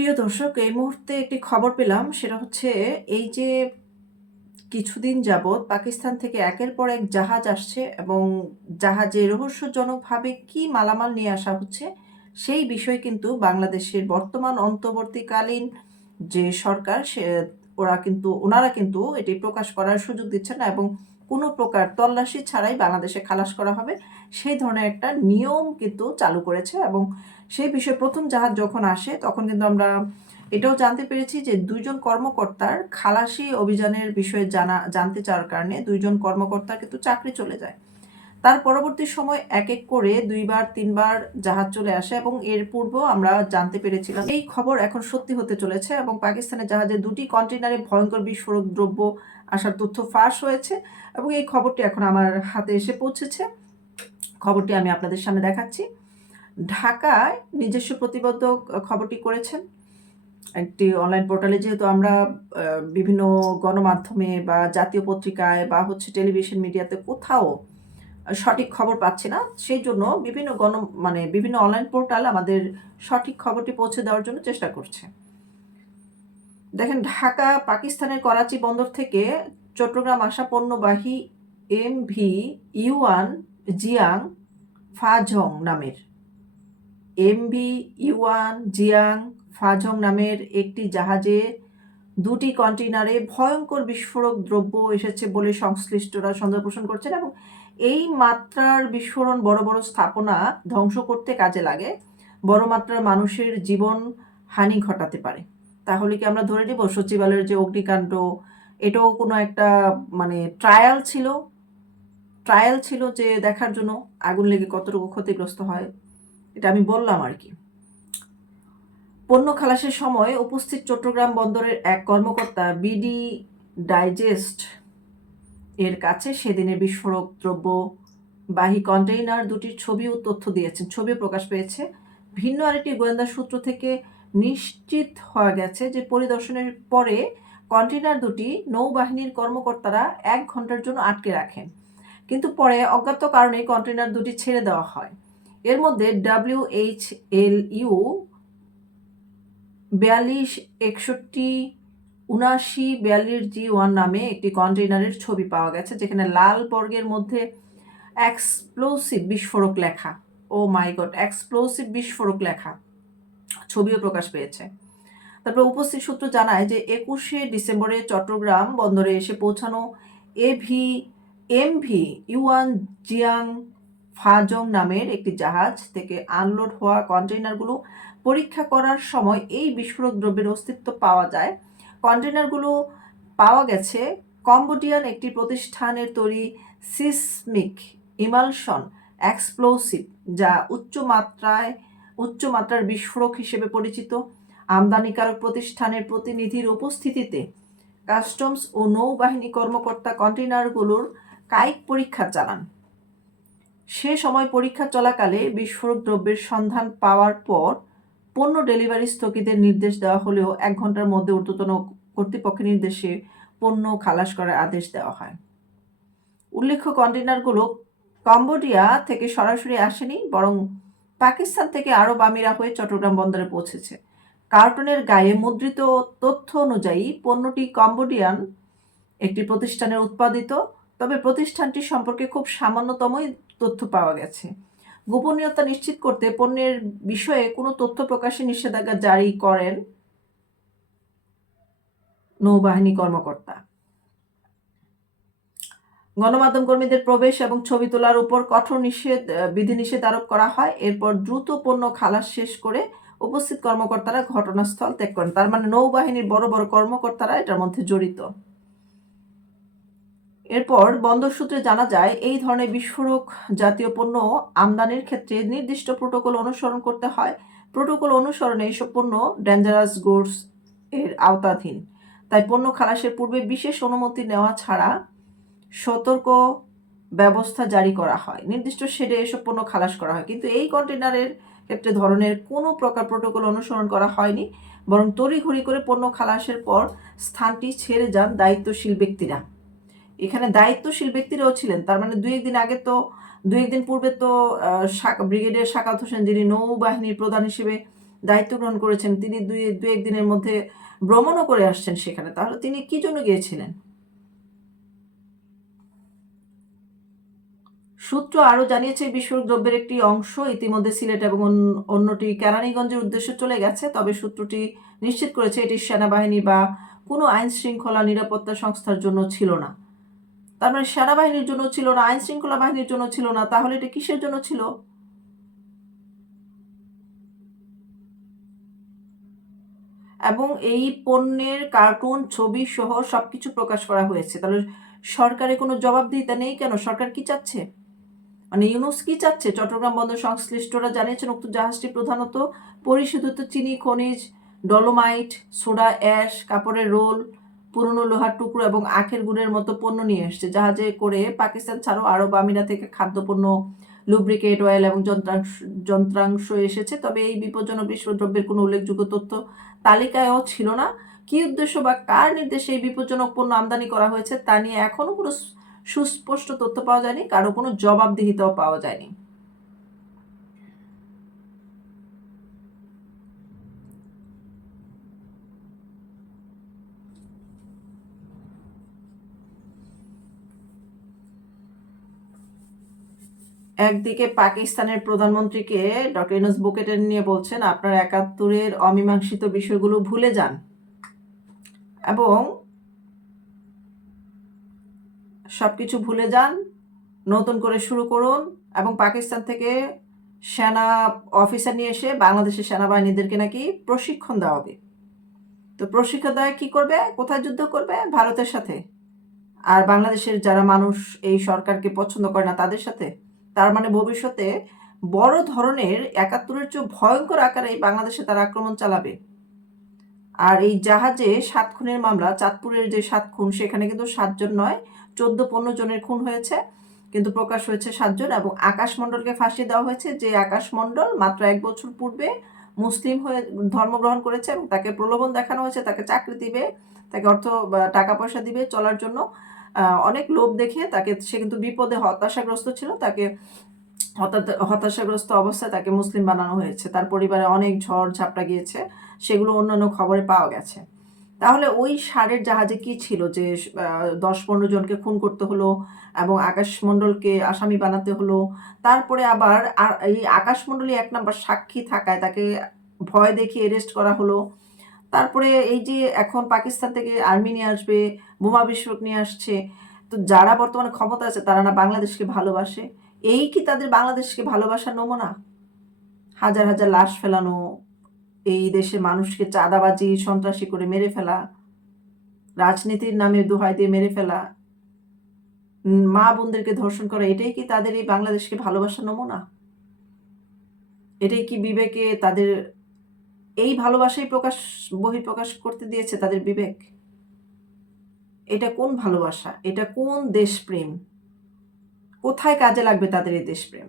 প্রিয় দর্শক, এই মুহূর্তে একটি খবর পেলাম, সেটা হচ্ছে এই যে কিছুদিন যাবৎ পাকিস্তান থেকে একের পর এক জাহাজ আসছে এবং জাহাজে রহস্যজনকভাবে কি মালামাল নিয়ে আসা হচ্ছে, সেই বিষয় কিন্তু বাংলাদেশের বর্তমান অন্তর্বর্তীকালীন যে সরকার, সে, ওরা কিন্তু, ওনারা কিন্তু এটি প্রকাশ করার সুযোগ দিচ্ছে না এবং কোনো প্রকার তল্লাশি ছাড়াই বাংলাদেশে খালাস করা হবে। সেই ধরনের একটা নিয়ম কিন্তু চালু করেছে এবং সেই বিষয়ে প্রথম জাহাজ যখন আসে, তখন কিন্তু আমরা এটাও জানতে পেরেছি যে দুইজন কর্মকর্তার খালাসি অভিযানের বিষয়ে জানা, জানতে চাওয়ার কারণে দুইজন কর্মকর্তার কিন্তু চাকরি চলে যায়। তার পরবর্তী সময় এক এক করে দুইবার, তিনবার জাহাজ চলে আসে এবং এর পূর্বেও আমরা জানতে পেরেছিলাম এই খবর এখন সত্যি হতে চলেছে এবং পাকিস্তানের জাহাজে দুটি কন্টেনারে ভয়ঙ্কর বিস্ফোরক দ্রব্য আসার তথ্য ফাঁস হয়েছে এবং এই খবরটি এখন আমার হাতে এসে পৌঁছেছে। খবরটি আমি আপনাদের সামনে দেখাচ্ছি। ঢাকায় নিজস্ব প্রতিবদ্ধ খবরটি করেছেন। একটি অনলাইন পোর্টালে যেহেতু আমরা বিভিন্ন গণমাধ্যমে বা জাতীয় পত্রিকায় বা হচ্ছে টেলিভিশন মিডিয়াতে কোথাও সঠিক খবর পাচ্ছি না, সেই জন্য বিভিন্ন গণ মানে বিভিন্ন অনলাইন পোর্টাল আমাদের সঠিক খবরটি পৌঁছে দেওয়ার জন্য চেষ্টা করছে। দেখেন, ঢাকা, পাকিস্তানের করাচি বন্দর থেকে চট্টগ্রাম আসা পণ্যবাহী M V Yuan Jiang Fazhong নামের এমভি ইউয়ান জিয়াং ফাজং নামের একটি জাহাজে দুটি কন্টেনারে ভয়ঙ্কর বিস্ফোরক দ্রব্য এসেছে বলে সংশ্লিষ্টরা সন্দেহ পোষণ করছেন এবং এই মাত্রার বিস্ফোরণ বড় বড় স্থাপনা ধ্বংস করতে কাজে লাগে। বড় মাত্রার মানুষের জীবন হানি ঘটাতে পারে। তাহলে কি আমরা ধরে নেব সচিবালয়ের যে অগ্নিকাণ্ড, এটাও কোনো একটা মানে ট্রায়াল ছিল? ট্রায়াল ছিল যে দেখার জন্য আগুন লেগে কতটুকু ক্ষতিগ্রস্ত হয়? এটা আমি বললাম আর কি। পণ্য খালাসের সময় উপস্থিত চট্টগ্রাম বন্দরের এক কর্মকর্তা বিডি ডাইজেস্ট এর কাছে সেদিনের বিস্ফোরক দ্রব্য বাহী কন্টেইনার দুটির ছবি ও তথ্য দিয়েছেন। ছবি প্রকাশ পেয়েছে। ভিন্ন আরেকটি গোয়েন্দা সূত্র থেকে নিশ্চিত হওয়া গেছে যে পরিদর্শনের পরে কন্টেইনার দুটি নৌবাহিনীর কর্মকর্তারা এক ঘণ্টার জন্য আটকে রাখেন। কিন্তু পরে অজ্ঞাত কারণে কন্টেইনার দুটি ছেড়ে দেওয়া হয়। এর মধ্যে ডাব্লিউ এইচ এল ইউ বিয়াল্লিশ, একষট্টি উনাশি বিয়াল্লিশ জি ওয়ান নামে একটি কন্টেইনারের ছবি পাওয়া গেছে, যেখানে লাল বর্গের মধ্যে এক্সপ্লোসিভ বিস্ফোরক লেখা। ও মাই গড এক্সপ্লোসিভ বিস্ফোরক লেখা। ছবিও প্রকাশ পেয়েছে। তারপরে উপস্থিত সূত্র জানায় যে একুশে ডিসেম্বরে চট্টগ্রাম বন্দরে এসে পৌঁছানো AV MV Yuan Jiang Fazhong নামের একটি জাহাজ থেকে আনলোড হওয়া কন্টেইনারগুলো পরীক্ষা করার সময় এই বিস্ফোরক দ্রব্যের অস্তিত্ব পাওয়া যায়। কন্টেইনারগুলো পাওয়া গেছে কম্বোডিয়ান একটি প্রতিষ্ঠানের তৈরি সিসমিক ইমালশন এক্সপ্লোসিভ, যা উচ্চ মাত্রায়, উচ্চ মাত্রার বিস্ফোরক হিসেবে পরিচিত। আমদানিকারক প্রতিষ্ঠানের প্রতিনিধির উপস্থিতিতে কাস্টমস ও নৌবাহিনী কর্মকর্তা কন্টেইনারগুলোর কায়িক পরীক্ষা চালান। সে সময় পরীক্ষা চলাকালে বিস্ফোরক দ্রব্যের সন্ধান পাওয়ার পর পণ্য ডেলিভারি স্থগিতের নির্দেশ দেওয়া হলেও এক ঘণ্টার মধ্যে ঊর্ধ্বতন কর্তৃপক্ষের নির্দেশে পণ্য খালাস করার আদেশ দেওয়া হয়। উল্লেখ্য কন্টেনারগুলো কম্বোডিয়া থেকে সরাসরি আসেনি, বরং পাকিস্তান থেকে আরব আমিরা হয়ে চট্টগ্রাম বন্দরে পৌঁছেছে। কার্টুনের গায়ে মুদ্রিত তথ্য অনুযায়ী পণ্যটি কম্বোডিয়ান একটি প্রতিষ্ঠানের উৎপাদিত, তবে প্রতিষ্ঠানটি সম্পর্কে খুব সামান্যতমই তথ্য পাওয়া গেছে। গোপনীয়তা নিশ্চিত করতে পণ্যের বিষয়ে কোনো তথ্য প্রকাশে নিষেধাজ্ঞা জারি করেন নৌবাহিনী কর্মকর্তা। গণমাধ্যম কর্মীদের প্রবেশ এবং ছবি তোলার উপর কঠোর নিষেধ বিধিনিষেধ আরোপ করা হয়। এরপর দ্রুত পণ্য খালাস শেষ করে উপস্থিত কর্মকর্তারা ঘটনাস্থল ত্যাগ করেন। তার মানে নৌবাহিনীর বড় বড় কর্মকর্তারা এটার মধ্যে জড়িত। এরপর বন্দর সূত্রে জানা যায়, এই ধরনের বিস্ফোরক জাতীয় পণ্য আমদানির ক্ষেত্রে নির্দিষ্ট প্রোটোকল অনুসরণ করতে হয়। প্রোটোকল অনুসরণে এইসব পণ্য ডেঞ্জারাস গুডস এর আওতাধীন। তাই পণ্য খালাসের পূর্বে বিশেষ অনুমতি নেওয়া ছাড়া সতর্ক ব্যবস্থা জারি করা হয়। নির্দিষ্ট শেডে এসব পণ্য খালাস করা হয়। কিন্তু এই কন্টেনারের ক্ষেত্রে ধরনের কোনো প্রকার প্রোটোকল অনুসরণ করা হয়নি, বরং তড়িঘড়ি করে পণ্য খালাসের পর স্থানটি ছেড়ে যান দায়িত্বশীল ব্যক্তিরা। এখানে দায়িত্বশীল ব্যক্তিরাও ছিলেন। তার মানে দুই একদিন আগে তো, দুই একদিন পূর্বে তো ব্রিগেডিয়ার শাকাত হোসেন যিনি নৌবাহিনীর প্রধান হিসেবে দায়িত্ব গ্রহণ করেছেন, তিনি দুই দু একদিনের মধ্যে ভ্রমণও করে আসছেন সেখানে। তাহলে তিনি কি জন্য গিয়েছিলেন? সূত্র আরও জানিয়েছে বিস্ফোরক দ্রব্যের একটি অংশ ইতিমধ্যে সিলেট এবং অন্যটি কেরানীগঞ্জের উদ্দেশ্যে চলে গেছে, তবে সূত্রটি নিশ্চিত করেছে, এটি সেনাবাহিনী বা কোনো আইন শৃঙ্খলা নিরাপত্তা সংস্থার জন্য ছিল না। তার মানে সেনাবাহিনীর জন্য ছিল না, আইন শৃঙ্খলা বাহিনীর জন্য ছিল না, তাহলে এটা কিসের জন্য ছিল? এবং এই পণ্যের কার্টুন, ছবি সহ সবকিছু প্রকাশ করা হয়েছে। তাহলে সরকারের কোনো জবাবদিহিতা নেই কেন? সরকার কি চাচ্ছে? মানে ইউনুস কি চাচ্ছে? চট্টগ্রাম বন্দর সংশ্লিষ্টরা জানিয়েছেন, উক্ত জাহাজটি প্রধানত পরিশোধিত চিনি, খনিজ, ডলোমাইট, সোডা, অ্যাশ, কাপড়ের রোল পুরনো লোহার টুকরো এবং আখের গুড়ের মতো পণ্য নিয়ে এসছে, জাহাজে করে পাকিস্তান ছাড়াও আরব আমিরা থেকে খাদ্যপণ্য লুব্রিকেট অয়েল এবং যন্ত্রাংশ যন্ত্রাংশ এসেছে। তবে এই বিপজ্জনক বিশ্বদ্রব্যের কোনো উল্লেখযোগ্য তথ্য তালিকায়ও ছিল না। কি উদ্দেশ্য বা কার নির্দেশে এই বিপজ্জনক পণ্য আমদানি করা হয়েছে তা নিয়ে এখনও কোনো সুস্পষ্ট তথ্য পাওয়া যায়নি, কারও কোনো জবাবদিহিতাও পাওয়া যায়নি। একদিকে পাকিস্তানের প্রধানমন্ত্রীকে ডক্টর ইউনুস বুকেটে নিয়ে বলছেন, আপনার একাত্তরের অমীমাংসিত বিষয়গুলো ভুলে যান। এবং সব কিছু ভুলে যান, নতুন করে শুরু করুন এবং পাকিস্তান থেকে সেনা অফিসার নিয়ে এসে বাংলাদেশের সেনাবাহিনীদেরকে নাকি প্রশিক্ষণ দেওয়া হবে তো প্রশিক্ষণ দেওয়া কী করবে? কোথায় যুদ্ধ করবে? ভারতের সাথে। আর বাংলাদেশের যারা মানুষ এই সরকারকে পছন্দ করে না, তাদের সাথে? তার মানে ভবিষ্যতে বড় ধরনের একাত্তরের চেয়ে ভয়ঙ্কর আকারে বাংলাদেশে তারা আক্রমণ চালাবে। আর এই জাহাজে সাত খুনের মামলা, চাঁদপুরের যে সাত খুন, সেখানে কিন্তু সাতজন নয়, চোদ্দ, পনেরো জনের খুন হয়েছে। কিন্তু প্রকাশ হয়েছে সাতজন এবং আকাশ মণ্ডলকে ফাঁসি দেওয়া হয়েছে। যে আকাশ মণ্ডল মাত্র এক বছর পূর্বে মুসলিম হয়ে ধর্মগ্রহণ করেছে এবং তাকে প্রলোভন দেখানো হয়েছে, তাকে চাকরি দিবে, তাকে অর্থ টাকা পয়সা দিবে চলার জন্য। অনেক লোভ দেখে তাকে, সে কিন্তু বিপদে হতাশাগ্রস্ত ছিল, তাকে হতা- হতাশাগ্রস্ত অবস্থায় তাকে মুসলিম বানানো হয়েছে। তার পরিবারে অনেক ঝড় ঝাপটা গিয়েছে, সেগুলো অন্যান্য খবরে পাওয়া গেছে। তাহলে ওই সারের জাহাজে কি ছিল যে দশ পনেরো জনকে খুন করতে হলো এবং আকাশমণ্ডলকে আসামি বানাতে হলো? তারপরে আবার এই আকাশমণ্ডলী এক নাম্বার সাক্ষী থাকায় তাকে ভয় দেখিয়ে অ্যারেস্ট করা হলো। তারপরে এই যে এখন পাকিস্তান থেকে আর্মি নিয়ে আসবে, বোমা বিস্ফোরক নিয়ে আসছে, তো যারা বর্তমানে ক্ষমতা আছে, তারা না বাংলাদেশকে ভালোবাসে? এই কি তাদের বাংলাদেশকে ভালোবাসার নমুনা? হাজার হাজার লাশ ফেলানো, এই দেশের মানুষকে চাঁদাবাজি, সন্ত্রাসী করে মেরে ফেলা, রাজনীতির নামে দোহাই দিয়ে মেরে ফেলা মা বোনদেরকে ধর্ষণ করা, এটাই কি তাদের এই বাংলাদেশকে ভালোবাসার নমুনা? এটাই কি বিবেকে তাদের এই ভালোবাসাই প্রকাশ, বহিঃপ্রকাশ করতে দিয়েছে তাদের বিবেক। এটা কোন ভালোবাসা? এটা কোন দেশপ্রেম? কোথায় কাজে লাগবে তাদের এই দেশপ্রেম?